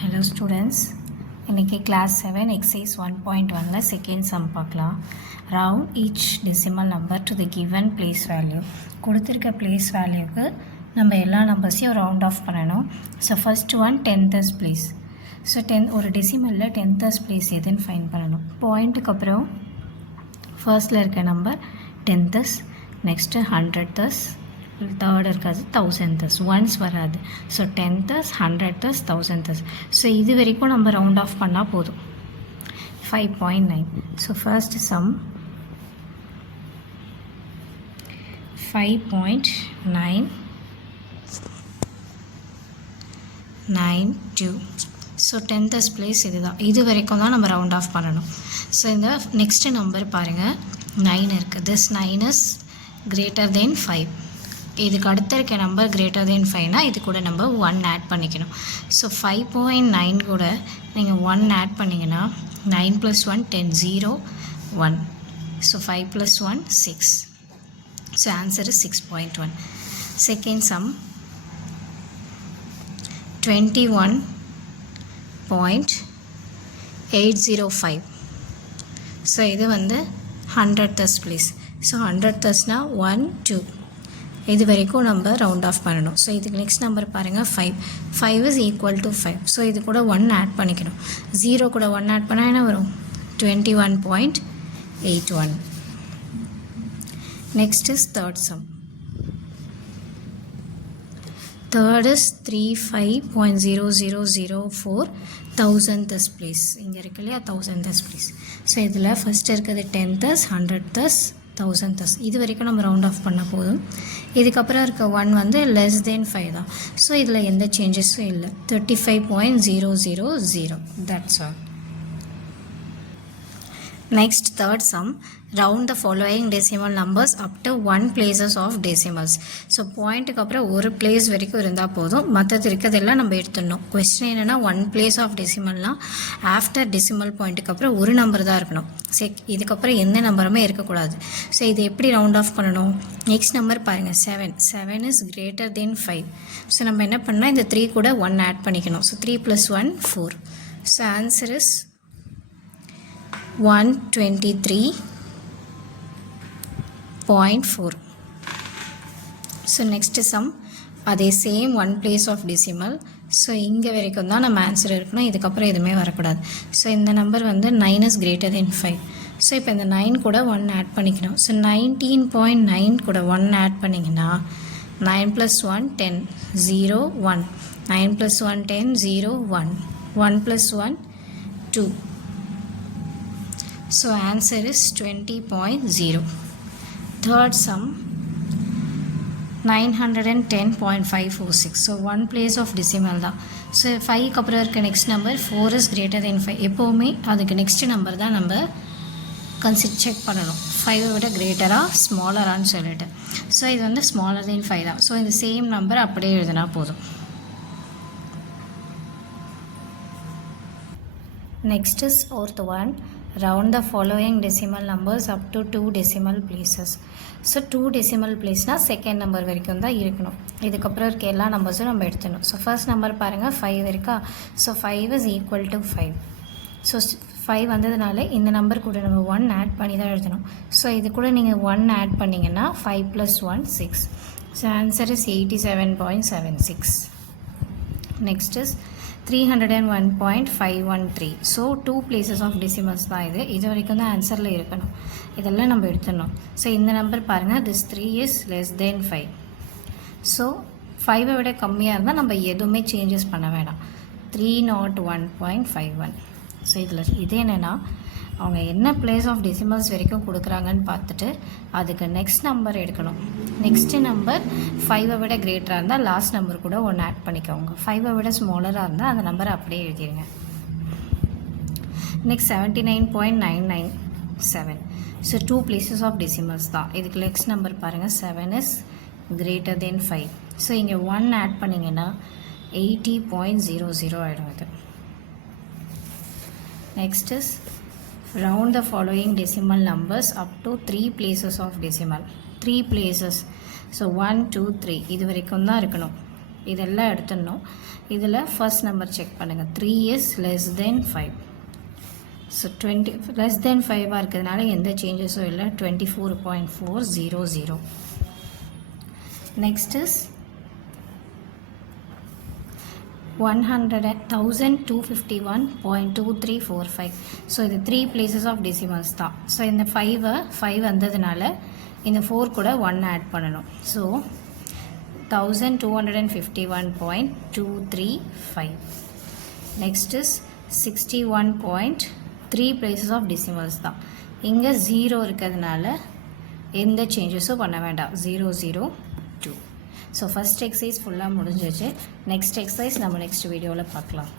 Hello students, இன்னைக்கு class 7 exercise 1.1ல second sum பார்க்கலாம். Round each decimal number to the given place value. கொடுத்திருக்க place valueக்கு நம்ம எல்லா நம்பர்ஸையும் round off பண்ணணும். So first one 10th place. So 10 ஒரு decimalல 10th place எதுன்னு find பண்ணணும். பாயிண்ட்டுக்கு அப்புறம் ஃபர்ஸ்ட்ல இருக்க number 10th, next 100th, third இருக்காது thousandth, ஒன்ஸ் வராது. So 10th, 100th, 1000th. So இது வரைக்கும் நம்ம ரவுண்ட் ஆஃப் பண்ணால் போதும். 5.9. So first sum 5.992. So 10th place இதுதான். இது வரைக்கும் தான் நம்ம ரவுண்ட் ஆஃப் பண்ணணும். ஸோ இந்த நெக்ஸ்ட் நம்பர் பாருங்கள், 9 இருக்குது. This 9 is greater than 5. இதுக்கு அடுத்த இருக்க நம்பர் greater than 5னா இது கூட நம்ம 1 ஆட் பண்ணிக்கணும். ஸோ 5.9 கூட நீங்கள் 1 ஆட் பண்ணிங்கன்னா 9 + 1 10, 0 1. So 5 + 1 6. So answer is 6.1. Second sum 21.805. So இது வந்து 100th place. ஸோ 100thனா 1 2. இது வரைக்கும் நம்ம ரவுண்ட் ஆஃப் பண்ணணும். ஸோ இதுக்கு நெக்ஸ்ட் நம்பர் பாருங்கள் 5. 5 is equal to 5. ஸோ இது கூட 1 ஆட் பண்ணிக்கணும். 0 கூட 1 ஆட் பண்ணால் என்ன வரும்? 21.81. Next is third sum. Third is 35.0004 1000th place. இங்கே இருக்கு இல்லையா 1000th place. ஸோ இதில் ஃபஸ்ட் இருக்கிறது 10th, 100th, 1000th. இது வரைக்கும் நம்ம ரவுண்ட் ஆஃப் பண்ண போதும். இதுக்கப்புறம் இருக்க 1 வந்து less than 5 தான். ஸோ இதில் எந்த சேஞ்சஸும் இல்லை. 35.000. That's all. Next third sum, round the following decimal numbers up to 1 places of decimals. So பாயிண்ட்டுக்கு அப்புறம் ஒரு பிளேஸ் வரைக்கும் இருந்தால் போதும், மற்றது இருக்கிறதெல்லாம் நம்ம எடுத்துடணும். கொஸ்டின் என்னென்னா 1 place of decimalனால் ஆஃப்டர் டெசிமல் பாயிண்ட்டுக்கு அப்புறம் ஒரு நம்பர் தான் இருக்கணும். சரி, இதுக்கப்புறம் எந்த நம்பருமே இருக்கக்கூடாது. ஸோ இது எப்படி ரவுண்ட் ஆஃப் பண்ணணும்? நெக்ஸ்ட் நம்பர் பாருங்கள் 7. 7 is greater than 5. ஸோ நம்ம என்ன பண்ணால் இந்த 3 கூட 1 ஆட் பண்ணிக்கணும். So 3 + 1 4. So answer is 123.4. So next sum அதே same 1 place of decimal. So இங்கே வரைக்கும் தான் நம்ம ஆன்சர் இருக்கணும், இதுக்கப்புறம் எதுவுமே வரக்கூடாது. ஸோ இந்த நம்பர் வந்து 9 is greater than 5. ஸோ இப்போ இந்த 9 கூட 1 ஆட் பண்ணிக்கணும். ஸோ 19.9 கூட 1 ஆட் பண்ணிங்கன்னா 9 + 1 10, 0 1. 9 + 1 10, 0 1. 1 + 1 2. So answer is 20.0. Third sum 910.546. So 1 place of decimal தான். ஸோ 5க்கு அப்புறம் இருக்க next number 4 is greater than 5. எப்போவுமே அதுக்கு நெக்ஸ்ட் நம்பர் தான் நம்ம செக் பண்ணணும், 5 விட கிரேட்டராக ஸ்மாலரான்னு சொல்லிட்டு. ஸோ இது வந்து ஸ்மாலர் தென் 5 தான். ஸோ இந்த சேம் நம்பர் அப்படியே எழுதினா போதும். Next is fourth one, round the following decimal numbers up to 2 decimal places. So 2 decimal placeனால் செகண்ட் நம்பர் வரைக்கும் தான் இருக்கணும். இதுக்கப்புறம் இருக்க எல்லா நம்பர்ஸும் நம்ம எடுத்துடணும். ஸோ ஃபர்ஸ்ட் நம்பர் பாருங்கள் 5 இருக்கா. So 5 is equal to 5. So 5 வந்ததுனால இந்த நம்பர் கூட நம்ம 1 ஆட் பண்ணி தான் எழுதணும். ஸோ இது கூட நீங்கள் 1 ஆட் பண்ணிங்கன்னா 5 + 1 6. So answer is 87.76. Next is 301.513. So 2 places of decimals தான் இது. இது வரைக்கும் தான் ஆன்சரில் இருக்கணும், இதெல்லாம் நம்ம எடுத்துடணும். ஸோ இந்த நம்பர் பாருங்கள், this 3 is less than 5. So 5 விட கம்மியாக இருந்தால் நம்ம எதுவுமே சேஞ்சஸ் பண்ண வேண்டாம். 301.51. ஸோ இதில் இது என்னென்னா அவங்க என்ன பிளேஸ் ஆஃப் டெசிமல்ஸ் வரைக்கும் கொடுக்குறாங்கன்னு பார்த்துட்டு அதுக்கு நெக்ஸ்ட் நம்பர் எடுக்கணும். நெக்ஸ்ட்டு நம்பர் 5 விட கிரேட்டராக இருந்தால் லாஸ்ட் நம்பர் கூட 1 ஆட் பண்ணிக்கோங்க. 5 விட ஸ்மாலராக இருந்தால் அந்த நம்பரை அப்படியே எழுதிடுங்க. Next 79.997. So 2 places of decimals தான். இதுக்கு நெக்ஸ்ட் நம்பர் பாருங்கள், 7 is greater than 5. ஸோ இங்கே 1 ஆட் பண்ணிங்கன்னா 80.00 ஆகிடும் இது. Next is round the following decimal numbers up to 3 places of decimal. 3 places. So 1 2 3 இது வரைக்கும் தான் இருக்கணும். இதெல்லாம் எடுத்துடணும். இதில் ஃபர்ஸ்ட் நம்பர் செக் பண்ணுங்கள். 3 is less than 5. So 20 less than 5ஆக இருக்கிறதுனால எந்த சேஞ்சஸும் இல்லை. 24.400. Next is 1251.2345. ஸோ இது 3 places ஆஃப் டெசிமல்ஸ் தான். ஸோ இந்த 5 வந்ததுனால இந்த 4 கூட 1 ஆட் பண்ணணும். So 1251.235. Next is 61.3 places of decimals தான். இங்கே 0 இருக்கிறதுனால எந்த சேஞ்சஸும் பண்ண வேண்டாம். 002. ஸோ ஃபஸ்ட் எக்ஸசைஸ் ஃபுல்லாக முடிஞ்சிச்சு. நெக்ஸ்ட் எக்ஸசைஸ் நம்ம நெக்ஸ்ட் வீடியோவில் பார்க்கலாம்.